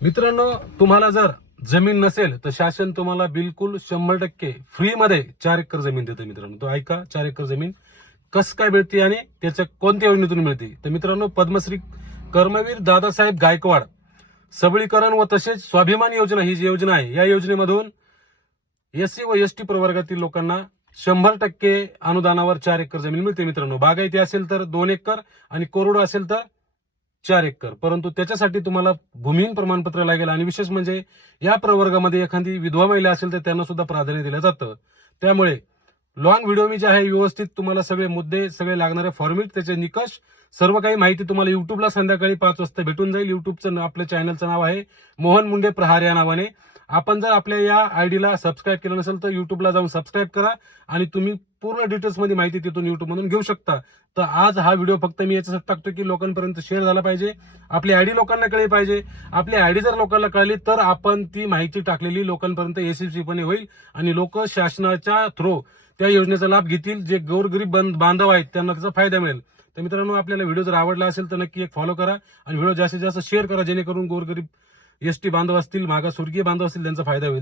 मित्रांनो तुम्हाला जर जमीन नसेल तर शासन तुम्हाला बिलकुल शंभर टक्के फ्रीमध्ये चार एकर जमीन देते मित्रांनो. तो ऐका चार एकर जमीन कस काय मिळते आणि त्याच्या कोणत्या योजनेतून मिळते? तर मित्रांनो पद्मश्री कर्मवीर दादासाहेब गायकवाड सबळीकरण व तसेच स्वाभिमान योजना ही जी योजना आहे या योजनेमधून एससी व एसटी प्रवर्गातील लोकांना शंभर टक्के अनुदानावर चार एकर जमीन मिळते मित्रांनो. बागायती असेल तर दोन एकर आणि कोरडो असेल तर चार एकर. परंतु त्याच्यासाठी तुम्हाला भूमिहीन प्रमाणपत्र लागेल आणि विशेष म्हणजे या प्रवर्गामध्ये एखादी विधवा महिला असेल तर त्यांना सुद्धा प्राधान्य दिलं जातं. त्यामुळे लॉंग व्हिडिओ मी जे आहे व्यवस्थित तुम्हाला सगळे मुद्दे सगळे लागणारे फॉर्मेट त्याचे निकष सर्व काही माहिती तुम्हाला युट्यूबला संध्याकाळी पाच वाजता भेटून जाईल. युट्यूबचं न- आपल्या चॅनलचं नाव आहे मोहन मुंडे प्रहार या नावाने. आपण जर आपल्या या आयडीला सबस्क्राईब केलं नसेल तर युट्यूबला जाऊन सबस्क्राईब करा आणि तुम्ही पूर्ण डिटेल्समध्ये माहिती तिथून युट्यूब मधून घेऊ शकता. तर आज हा व्हिडिओ फक्त मी याच्यासाठी टाकतो की लोकांपर्यंत शेअर झाला पाहिजे. आपली आयडी लोकांना कळली पाहिजे. आपली आयडी जर लोकांना कळली तर आपण ती माहिती टाकलेली लोकांपर्यंत यशस्वीपणे होईल आणि लोक शासनाच्या थ्रू त्या योजनेचा लाभ घेतील. जे गोरगरीब बांधव आहेत त्यांना त्याचा फायदा मिळेल. तर मित्रांनो आपल्याला व्हिडिओ जर आवडला असेल तर नक्की एक फॉलो करा आणि व्हिडिओ जास्तीत जास्त शेअर करा जेणेकरून गोरगरीब एसटी बांधव असतील मागासवर्गीय बांधव असतील त्यांचा फायदा होईल.